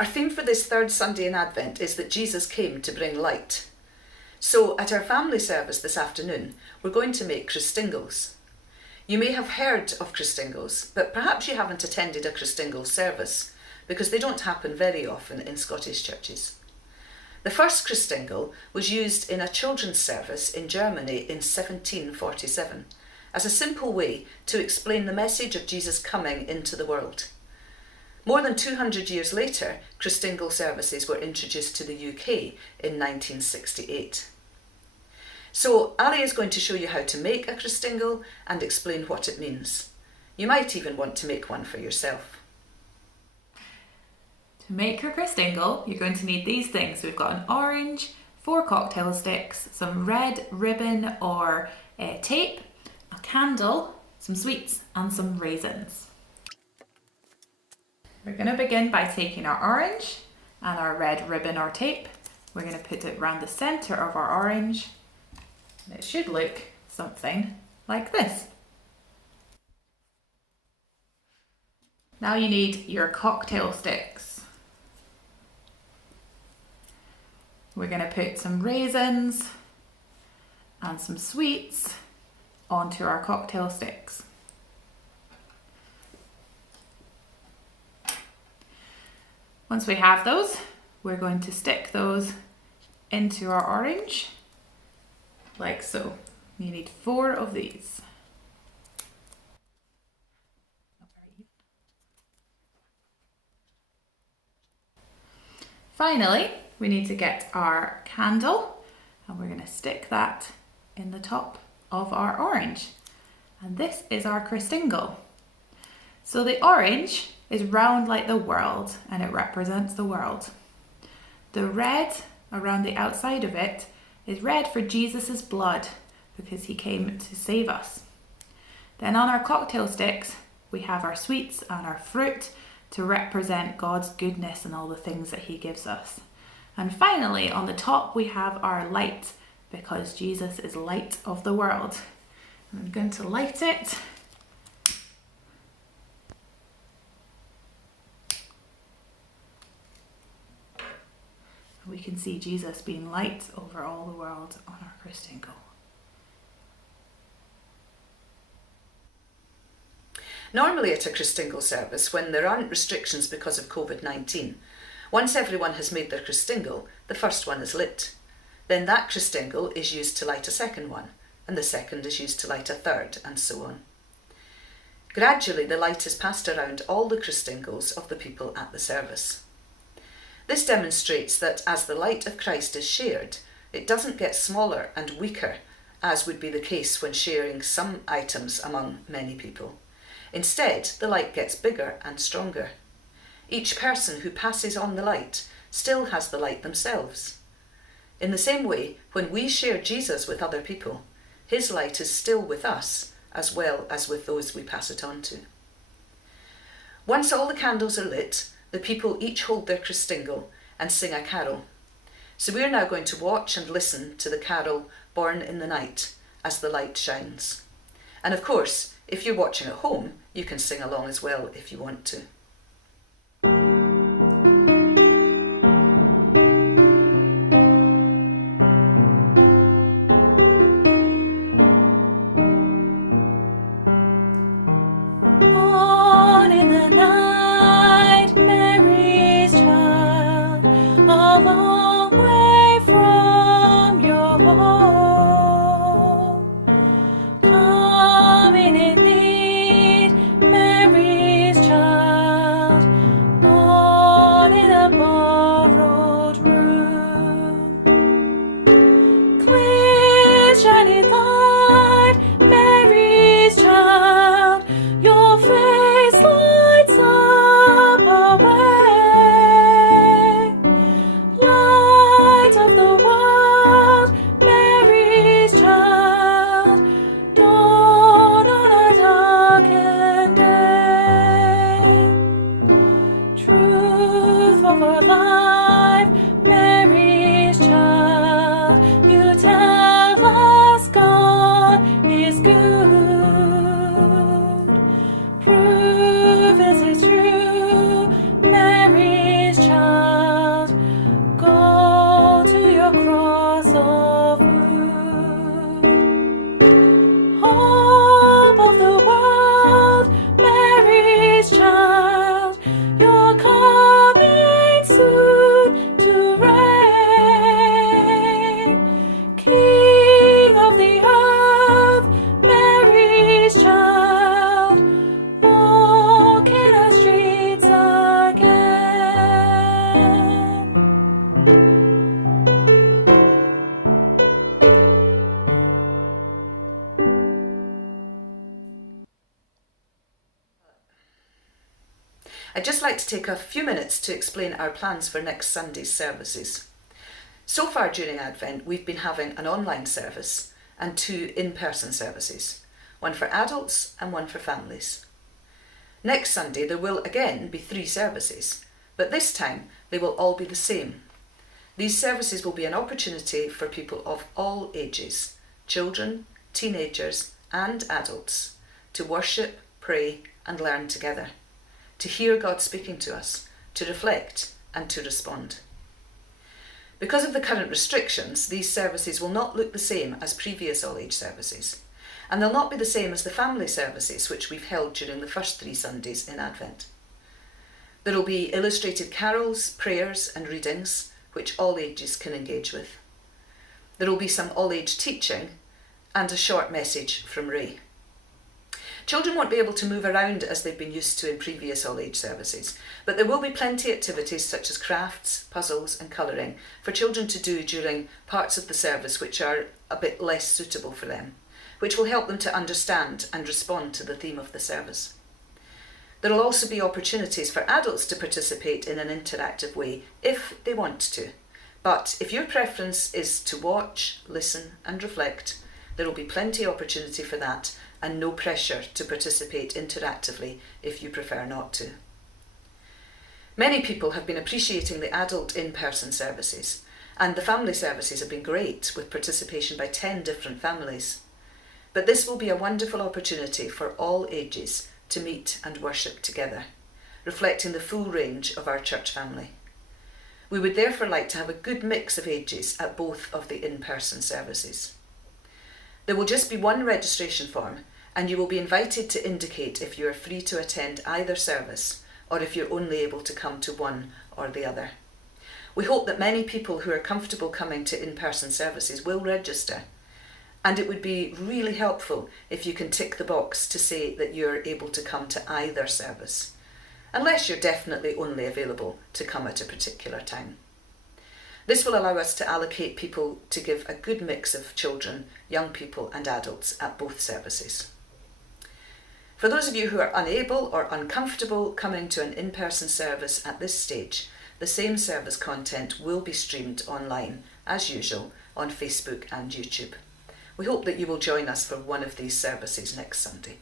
Our theme for this third Sunday in Advent is that Jesus came to bring light. So at our family service this afternoon, we're going to make Christingles. You may have heard of Christingles, but perhaps you haven't attended a Christingle service because they don't happen very often in Scottish churches. The first Christingle was used in a children's service in Germany in 1747 as a simple way to explain the message of Jesus coming into the world. More than 200 years later, Christingle services were introduced to the UK in 1968. So Ali is going to show you how to make a Christingle and explain what it means. You might even want to make one for yourself. To make your Christingle, you're going to need these things. We've got an orange, 4 cocktail sticks, some red ribbon or tape, a candle, some sweets and some raisins. We're going to begin by taking our orange and our red ribbon or tape. We're going to put it around the centre of our orange. And it should look something like this. Now you need your cocktail sticks. We're going to put some raisins and some sweets onto our cocktail sticks. Once we have those, we're going to stick those into our orange, like so. You need 4 of these. Finally, we need to get our candle and we're going to stick that in the top of our orange. And this is our Christingle. So the orange is round like the world and it represents the world. The red around the outside of it is red for Jesus's blood because he came to save us. Then on our cocktail sticks, we have our sweets and our fruit to represent God's goodness and all the things that he gives us. And finally, on the top, we have our light because Jesus is light of the world. I'm going to light it. We can see Jesus being light over all the world on our Christingle. Normally at a Christingle service, when there aren't restrictions because of COVID-19, once everyone has made their Christingle, the first one is lit. Then that Christingle is used to light a second one, and the second is used to light a third, and so on. Gradually, the light is passed around all the Christingles of the people at the service. This demonstrates that as the light of Christ is shared, it doesn't get smaller and weaker, as would be the case when sharing some items among many people. Instead, the light gets bigger and stronger. Each person who passes on the light still has the light themselves. In the same way, when we share Jesus with other people, his light is still with us as well as with those we pass it on to. Once all the candles are lit, the people each hold their Christingle and sing a carol. So we're now going to watch and listen to the carol Born in the Night as the light shines. And of course, if you're watching at home, you can sing along as well if you want to. Born in the night, Mary's child, a long way from your home. Coming in need, Mary's child, born in a borrowed room. Clear shining light, Mary's child, your face lights up our way. Light of the world, Mary's child, dawn on our darkened day. Truth of our life, Mary's child, you tell us God is good. Prove this is true, Mary's child. take a few minutes to explain our plans for next Sunday's services. So far during Advent, we've been having an online service and 2 in-person services, one for adults and one for families. Next Sunday there will again be 3 services, but this time they will all be the same. These services will be an opportunity for people of all ages, children, teenagers and adults, to worship, pray and learn together, to hear God speaking to us, to reflect and to respond. Because of the current restrictions, these services will not look the same as previous all-age services, and they'll not be the same as the family services which we've held during the first 3 Sundays in Advent. There will be illustrated carols, prayers and readings which all ages can engage with. There will be some all-age teaching and a short message from Ray. Children won't be able to move around as they've been used to in previous all-age services, but there will be plenty of activities such as crafts, puzzles and colouring for children to do during parts of the service which are a bit less suitable for them, which will help them to understand and respond to the theme of the service. There will also be opportunities for adults to participate in an interactive way if they want to, but if your preference is to watch, listen and reflect, there will be plenty of opportunity for that and no pressure to participate interactively if you prefer not to. Many people have been appreciating the adult in-person services, and the family services have been great with participation by 10 different families. But this will be a wonderful opportunity for all ages to meet and worship together, reflecting the full range of our church family. We would therefore like to have a good mix of ages at both of the in-person services. There will just be one registration form, and you will be invited to indicate if you are free to attend either service or if you're only able to come to one or the other. We hope that many people who are comfortable coming to in-person services will register, and it would be really helpful if you can tick the box to say that you're able to come to either service, unless you're definitely only available to come at a particular time. This will allow us to allocate people to give a good mix of children, young people and adults at both services. For those of you who are unable or uncomfortable coming to an in-person service at this stage, the same service content will be streamed online, as usual, on Facebook and YouTube. We hope that you will join us for one of these services next Sunday.